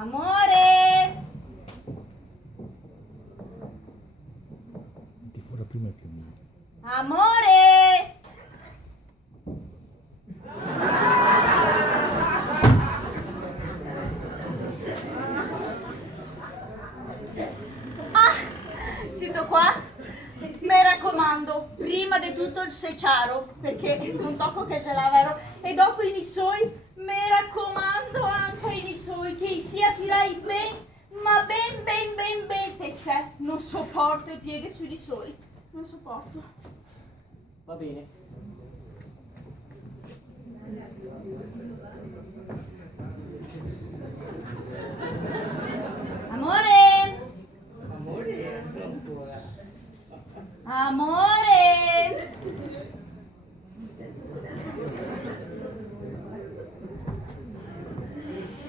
Amore! Ti fuori prima il piumino. Amore! Ah, sito qua? Mi raccomando, prima di tutto il secciaro, perché sono tocco che se lavero, e dopo i nissoi, mi raccomando anche i nissoi, che sia tirai ben, ma ben te se. Non sopporto i piedi sui nissoi, non sopporto. Va bene. Amore! Amore, ancora. Amore!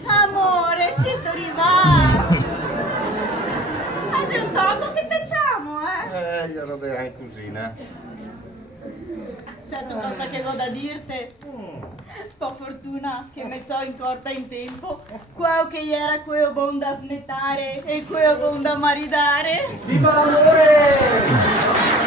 Amore, siete arrivati! Ma sei un tocco che facciamo, eh? Io lo vedrai cosina. Sento cosa che ho da dirti. Po' fortuna che mi so in corta in tempo. Qua che era quello buon da snettare e quello buon da maridare. Viva l'amore!